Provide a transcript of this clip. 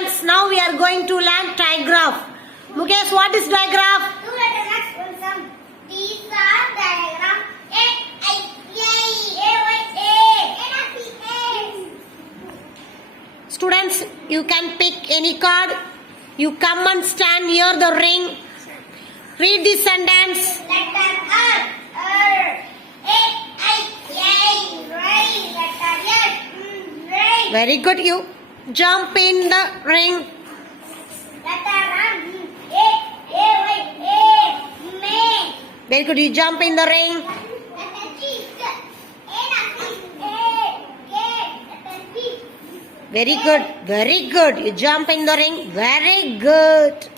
Students, now we are going to learn digraph. Mukesh, what is digraph? Two letter next one sum. These are diagram. A I A Y A. Students, you can pick any card. You come and stand near the ring. Read the sentence. Letter R. A I Ray. Letter S. Ray. Very good. You jump in the ring. Letter M. A Y A. May. Very good. You jump in the ring. Letter G. A K. Letter P. Very good. Very good. You jump in the ring. Very good.